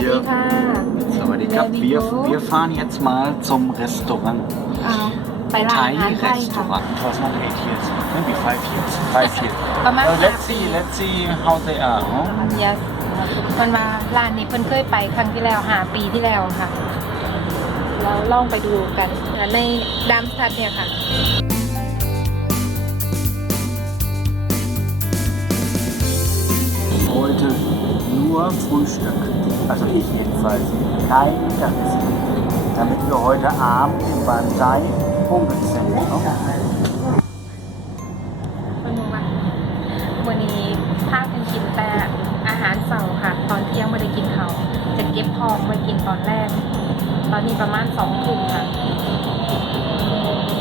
วัสดีค่ะ Sawadikap. Wir, wir fahren jetzt mal zum Restaurant. อ่าไปร้านอา Thai หารไทยค่ะ restaurant. It was not eight years, maybe five years. Five years. ประมาณ Uh, let's see, let's see how they are. Huh? ยามันมาร้านนี้เพิ่นเคยไปครั้งที่แล้วหาปีที่แล้วค่ะ เราล่องไปดูกันในดามสตัดเนี่ยค่ะ nur Frühstück. Also ich jedenfalls. Kein Mittagessen. Damit wir heute Abend im Banzai pünktlich sind. Ne? คนนึงว่าวันนี้พากันกินแต่อาหารเสาร์ค่ะ ตอนเที่ยงไม่ได้กินเขาวจะเก็บทองไว้กินตอนแรก ตอนนี้ประมาณสองทุ่มค่ะ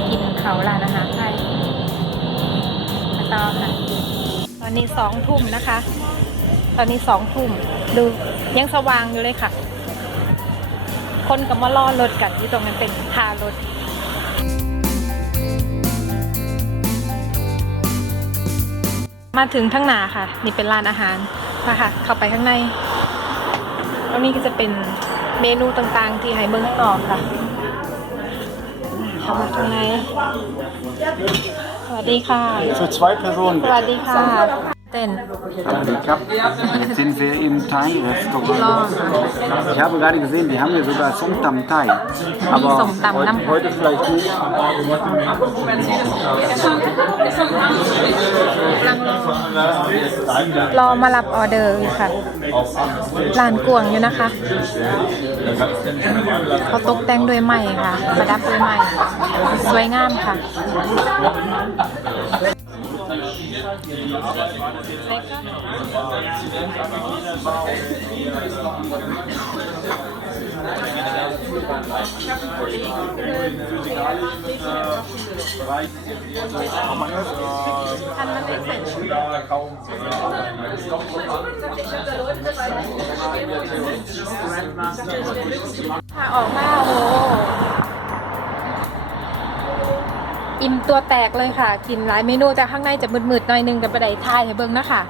กินเขาร้านอาหารไทยมาต่อค่ะ ตอนนี้สองทุ่มนะคะ ตอนนี้สองทุ่มดูยังสว่างอยู่เลยค่ะ คนก็มาล่อรถกันที่ตรงนั้นเป็นทารถมาถึงทั้างหนาค่ะ นี่เป็นร้านอาหารมาค่ะ เข้าไปข้างในแล้วนี่ก็จะเป็นเมนูต่างๆ ที่ให้เบิ้งข้างนอกค่ะเข้ามาข้างในสวัสดีค่ะ Für zwei Personen. สวัสดีค่ะ เต้น Sawadikap. Jetzt sind wir im Thai-Restaurant. Ich habe gerade gesehen, die haben hier sogar Somtam Thai. Aber Somtam heute, Nam. heute vielleicht nicht. รอมารับออเดอร์อยู่ค่ะร้านกวงอยู่นะคะ เขาตกแต่งด้วยไม้ค่ะ ประดับด้วยไม้สวยงามค่ะ ทันมันไม่เสร็จค่ะออกมาโอ้โห อิ่มตัวแตกเลยค่ะกินหลายเมนูแต่ข้างในจะมืดๆหน่อยนึงกับประไดทายให้เบิ่งนะคะ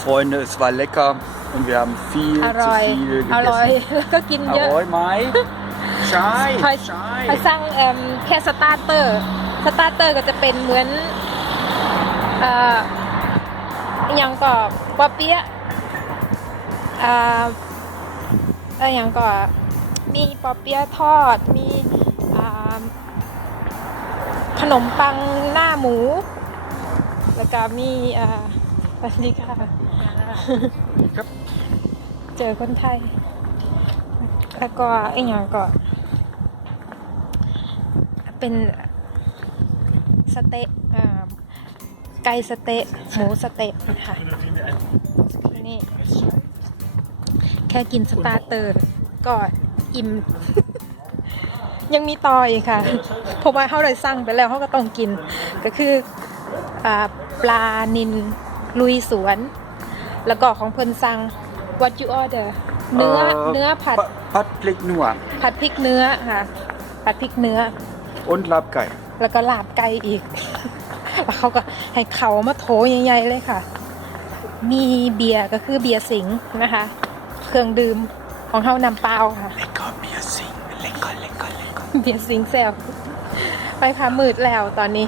Freunde, es war lecker und wir haben viel อ zu ร่อย viel อร่อย gegessen. แล้วก็กินเยอะ Ahoi, Mai. คอย Schei, คอย Schei. สั่งเอิ่มแค่สตาร์เตอร์ สตาร์เตอร์ก็จะเป็นเหมือนเอ่ออหย่างก็ปอเปี๊ยะอ่าเอะไรอย่างก็มีปอเปี๊ยะทอด มีอ่า ขนมปังหน้าหมู แล้วก็มีอ่าสวัสดีค่ะครับ เจอคนไทย แล้วก็ไอ้อย่างก็ เป็นสเต๊ะอ่าไก่สเต๊ะหมูสเต๊ะค่ะ นี่ แค่กินสตาร์เตอร์ก็อิ่ม ยังมีต่ออีกค่ะ เพราะว่าเขาเลยสั่งไปแล้วเขาก็ต้องกิน ก็คืออ่าปลานินลุยสวน แล้วก็ของเพิ่นสั่ง what you order เนื้อ Äh, เนื้อผัด Pa- Pad Blick nur ผัดพริกเนื้อค่ะ ผัดพริกเนื้อ und Labkai. แล้วก็ลาบไก่อีก แล้วเขาก็ให้เขามาโถใหญ่ๆเลยค่ะ มีเบียร์ก็คือเบียร์สิงห์นะคะ เครื่องดื่มของเขานำเปล่าค่ะ Lecker Bier singen. Lecker, lecker, lecker. เบียร์สิง ห์แซวไปค่ะมืดแล้วตอนนี้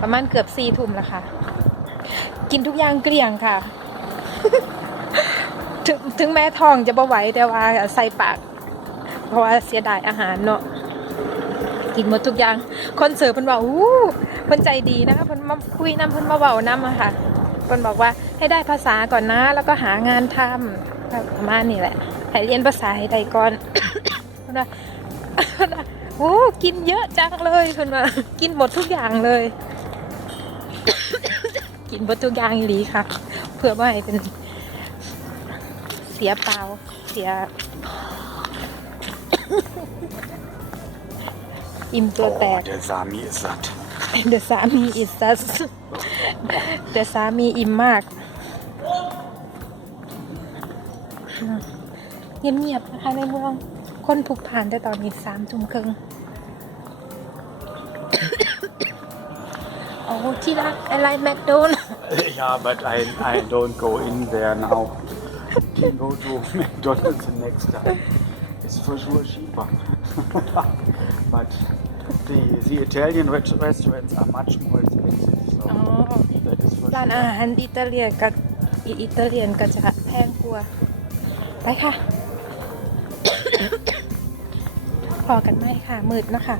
ประมาณเกือบสี่ทุ่มแล้วค่ะ กินทุกอย่างเกลี้ยงค่ะ ถึงถึงแม้ท้องจะบ่ไหวแต่ว่าใส่ปาก เพราะว่าเสียดายอาหารเนาะกินหมดทุกอย่างคนเสิร์ฟเพิ่นบอกอู้เพิ่นใจดีนะคะเพิ่นมาคุยน้ำเพิ่นมาเว้าน้ำอะค่ะเพิ่นบอกว่าให้ได้ภาษาก่อนนะ แล้วก็หางานทำประมาณนี้แหละให้เรียนภาษาให้ได้ก่อน เพิ่นว่าเพิ่นว่าโอ้กินเยอะจังเลยเพิ่นว่ากินหมดทุกอย่างเลย กินหมดทุกอย่างอีหลีค่ะ เพื่อว่าให้เป็นเสียเปล่าเสีย อิ่มตัวแตก der Sami ist satt. เดอะสามีอิสัสเดอะสามีอิ่มมาก เงียบๆนะคะในเมือง คนผูกผ่านแต่ตอนนี้สามทุ่มครึ่งโอ้ที่รักอะไรแมคโดนัล ja, but I, I don't go in there now. can go to McDonald's the next time. It's for sure cheaper. but the, the Italian ret- restaurants are much more expensive. So อ๋อ that is for ร้าน sure. อาหารอิตาเลียนกับอิอิตาเลียนก็จะแพงกว่าไปค่ะ พอกันไหมค่ะมืดนะคะ